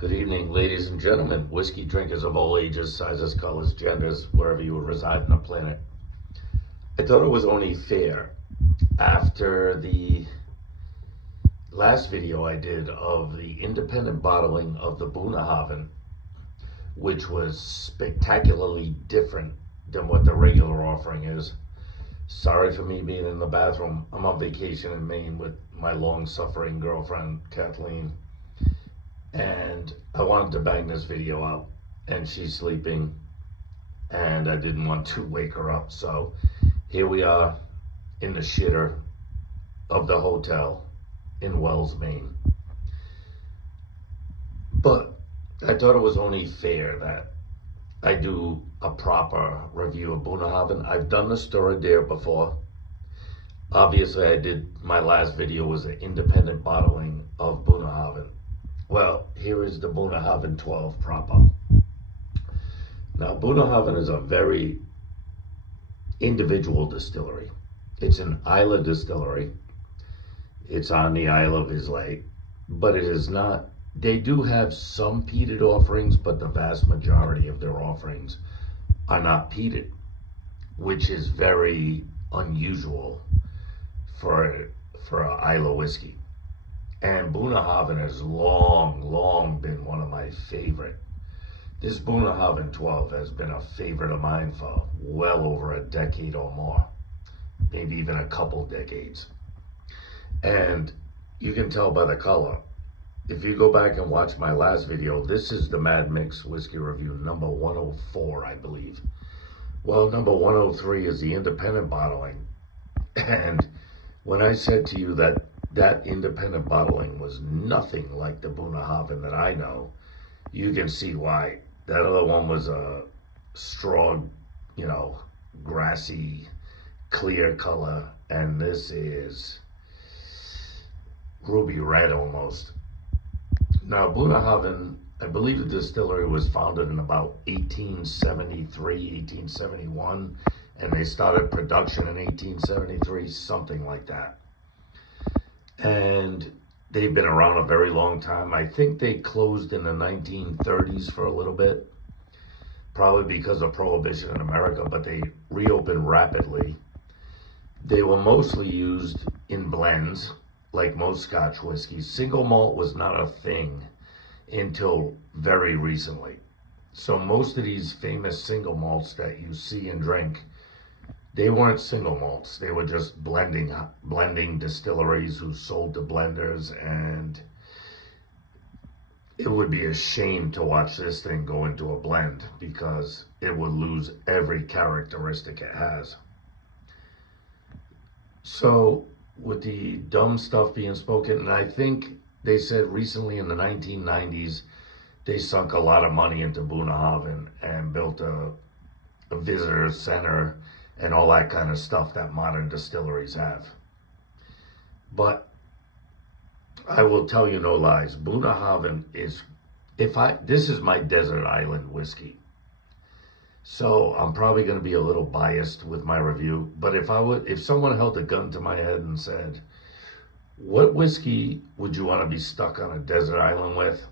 Good evening, ladies and gentlemen, whiskey drinkers of all ages, sizes, colors, genders, wherever you reside on the planet. I thought it was only fair after the last video I did of the independent bottling of the Bunnahabhain, which was spectacularly different than what the regular offering is. Sorry for me being in the bathroom. I'm on vacation in Maine with my long-suffering girlfriend, Kathleen. And I wanted to bang this video out, and she's sleeping, and I didn't want to wake her up. So here we are in the shitter of the hotel in Wells, Maine. But I thought it was only fair that I do a proper review of Bunnahabhain. I've done the story there before. Obviously, I did, my last video was an independent bottling of Bunnahabhain. Well, here is the Bunnahabhain 12 proper. Now, Bunnahabhain is a very individual distillery. It's an Islay distillery. It's on the Isle of Islay, but it is not. They do have some peated offerings, but the vast majority of their offerings are not peated, which is very unusual for an Islay whiskey. And Bunnahabhain has long been one of my favorite. This Bunnahabhain 12 has been a favorite of mine for well over a decade or more, maybe even a couple decades. And you can tell by the color. If you go back and watch my last video, this is the Micks whiskey review, number 104, I believe. Well, number 103 is the independent bottling. And when I said to you that independent bottling was nothing like the Bunnahabhain that I know, you can see why. That other one was a strong, grassy, clear color, and this is ruby red almost. Now, Bunnahabhain, I believe the distillery was founded in about 1873, 1871, and they started production in 1873, something like that. And they've been around a very long time. I think they closed in the 1930s for a little bit, probably because of Prohibition in America, but they reopened rapidly. They were mostly used in blends, like most Scotch whiskeys. Single malt was not a thing until very recently. So most of these famous single malts that you see and drink, they weren't single malts. They were just blending distilleries who sold to blenders, and it would be a shame to watch this thing go into a blend because it would lose every characteristic it has. So with the dumb stuff being spoken, and I think they said recently in the 1990s, they sunk a lot of money into Bunnahabhain and built a visitor center and all that kind of stuff that modern distilleries have. But I will tell you no lies. Bunnahabhain is, this is my desert island whiskey. So I'm probably going to be a little biased with my review. But if someone held a gun to my head and said, what whiskey would you want to be stuck on a desert island with?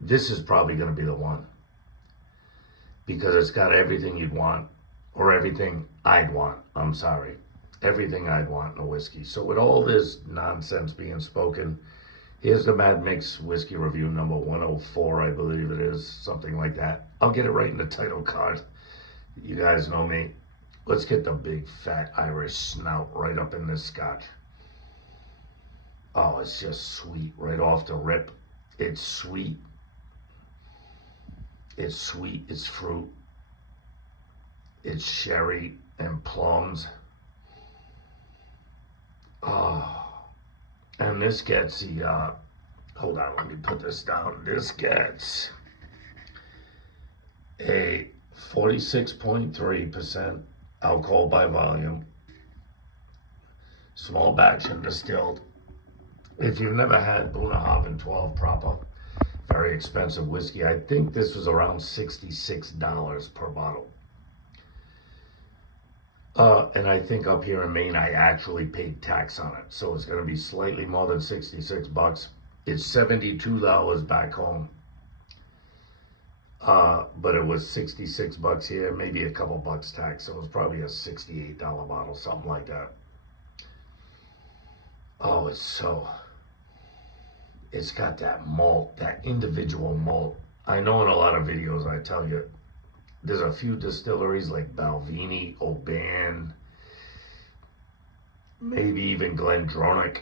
This is probably going to be the one. Because it's got everything you'd want. Or everything I'd want, I'm sorry. Everything I'd want in a whiskey. So with all this nonsense being spoken, here's the Micks whiskey review, number 104, I believe it is, something like that. I'll get it right in the title card. You guys know me. Let's get the big fat Irish snout right up in this Scotch. Oh, it's just sweet right off the rip. It's sweet. It's sweet, it's fruit. It's sherry and plums. Oh, and this gets the, hold on, let me put this down. This gets a 46.3% alcohol by volume, small batch and distilled. If you've never had Bunnahabhain 12 proper, very expensive whiskey, I think this was around $66 per bottle. And I think up here in Maine, I actually paid tax on it. So it's going to be slightly more than 66 bucks. It's $72 back home. But it was 66 bucks here, maybe a couple bucks tax. So it was probably a $68 bottle, something like that. Oh, it's got that malt, that individual malt. I know in a lot of videos I tell you, there's a few distilleries like Balvenie, Oban, maybe even Glendronach.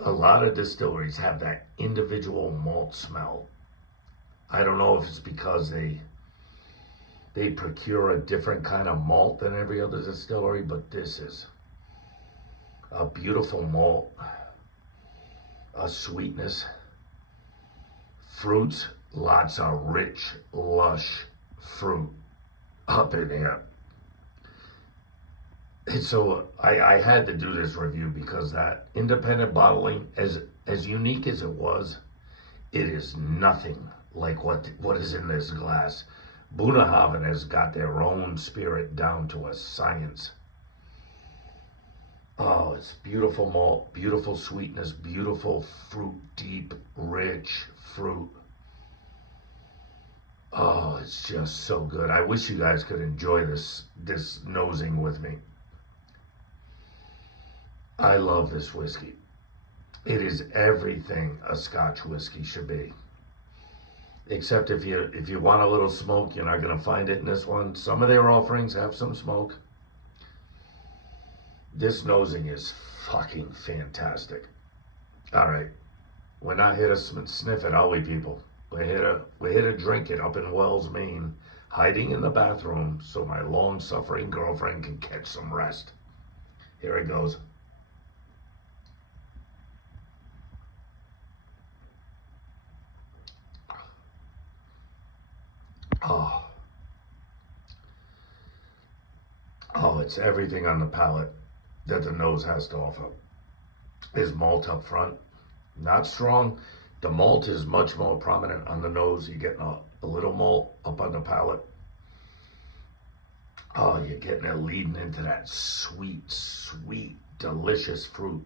A lot of distilleries have that individual malt smell. I don't know if it's because they procure a different kind of malt than every other distillery, but this is a beautiful malt, a sweetness, fruits, lots of rich, lush fruit up in here. And so I had to do this review because that independent bottling, as unique as it was, it is nothing like what is in this glass. Bunnahabhain has got their own spirit down to a science. Oh, it's beautiful malt, beautiful sweetness, beautiful fruit, deep, rich fruit. Oh, it's just so good. I wish you guys could enjoy this nosing with me. I love this whiskey. It is everything a Scotch whiskey should be. Except if you want a little smoke, you're not going to find it in this one. Some of their offerings have some smoke. This nosing is fucking fantastic. All right, we're not here to sniff it, are we, people? We're here to drink it up in Wells, Maine, hiding in the bathroom so my long-suffering girlfriend can catch some rest. Here it goes. Oh, it's everything on the palate that the nose has to offer. Is malt up front, not strong. The malt is much more prominent on the nose. You're getting a little malt up on the palate. Oh, you're getting it leading into that sweet, sweet, delicious fruit.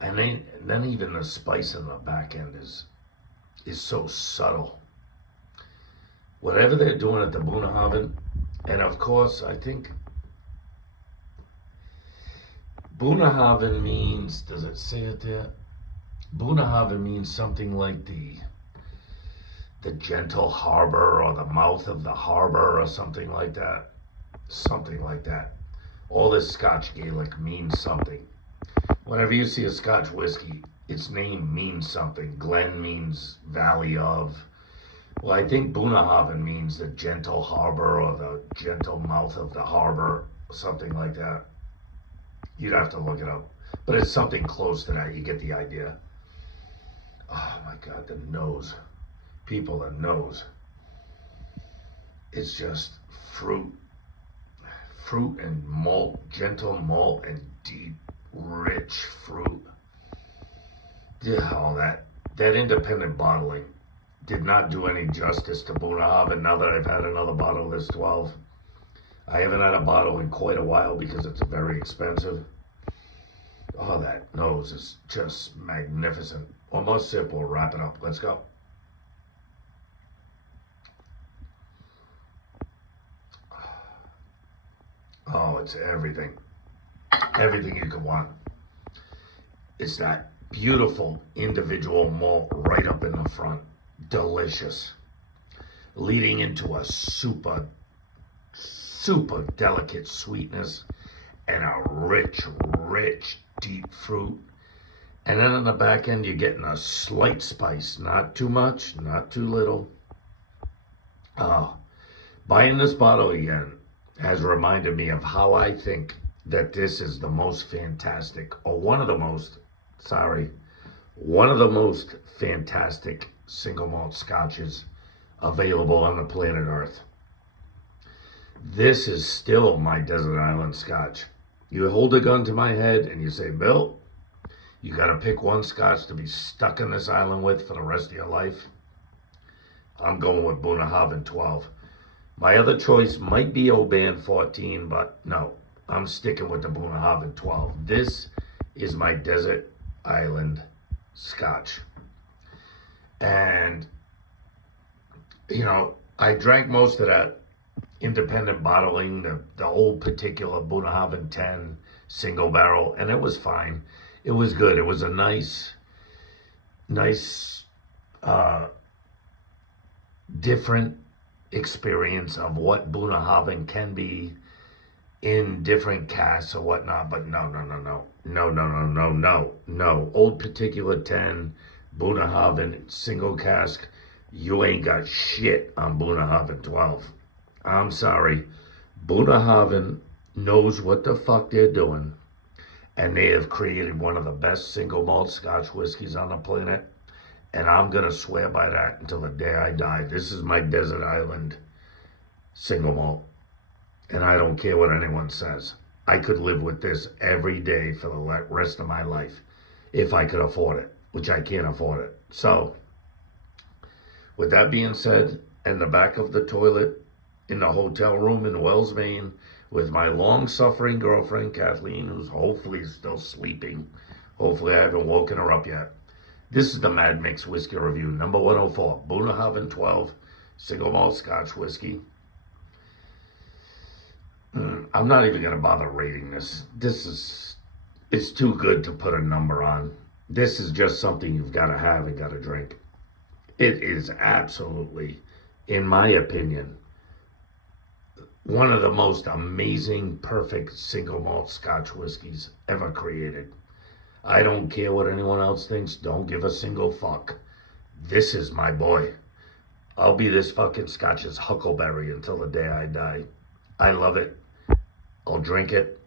And then even the spice in the back end is so subtle. Whatever they're doing at the Bunnahabhain, and of course, I think Bunnahabhain means, does it say it there? Bunnahabhain means something like the gentle harbor or the mouth of the harbor or something like that. Something like that. All this Scotch Gaelic means something. Whenever you see a Scotch whiskey, its name means something. Glen means valley of. Well, I think Bunnahabhain means the gentle harbor or the gentle mouth of the harbor, something like that. You'd have to look it up. But it's something close to that. You get the idea. Oh my God, the nose. People, the nose. It's just fruit. Fruit and malt, gentle malt and deep, rich fruit. Yeah, all that. That independent bottling did not do any justice to Bunnahabhain now that I've had another bottle of this 12. I haven't had a bottle in quite a while because it's very expensive. Oh, that nose is just magnificent. One more sip, we'll wrap it up. Let's go. Oh, it's everything. Everything you could want. It's that beautiful individual malt right up in the front. Delicious. Leading into a super, super delicate sweetness and a rich, rich, deep fruit. And then on the back end, you're getting a slight spice. Not too much, not too little. Buying this bottle again has reminded me of how I think that this is the most fantastic, or one of the most fantastic single malt scotches available on the planet Earth. This is still my desert island scotch. You hold a gun to my head and you say, Bill, you got to pick one scotch to be stuck in this island with for the rest of your life. I'm going with Bunnahabhain 12. My other choice might be Oban 14, but no, I'm sticking with the Bunnahabhain 12. This is my desert Island Scotch. And, you know, I drank most of that independent bottling, the old particular Bunnahabhain 10 single barrel, and it was fine. It was good. It was a nice, uh, different experience of what Bunnahabhain can be in different casks or whatnot. But no. Old particular 10 Bunnahabhain single cask. You ain't got shit on Bunnahabhain 12. I'm sorry. Bunnahabhain knows what the fuck they're doing, and they have created one of the best single malt Scotch whiskeys on the planet. And I'm going to swear by that until the day I die. This is my desert island single malt. And I don't care what anyone says. I could live with this every day for the rest of my life if I could afford it, which I can't afford it. So, with that being said, in the back of the toilet in the hotel room in Wells, Maine, with my long-suffering girlfriend, Kathleen, who's hopefully still sleeping. Hopefully I haven't woken her up yet. This is the Mad Mix Whiskey Review, number 104, Bunnahabhain 12, single malt Scotch whiskey. I'm not even going to bother rating this. It's too good to put a number on. This is just something you've got to have and got to drink. It is absolutely, in my opinion, one of the most amazing, perfect single malt Scotch whiskeys ever created. I don't care what anyone else thinks. Don't give a single fuck. This is my boy. I'll be this fucking Scotch's huckleberry until the day I die. I love it. I'll drink it.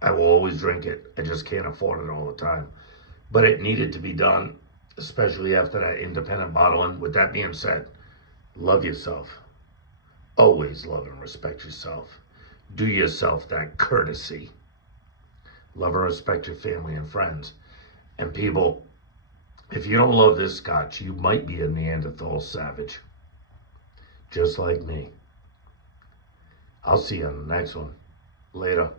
I will always drink it. I just can't afford it all the time. But it needed to be done, especially after that independent bottling. With that being said, love yourself. Always love and respect yourself. Do yourself that courtesy. Love and respect your family and friends. And people, if you don't love this Scotch, you might be a Neanderthal savage. Just like me. I'll see you on the next one. Later.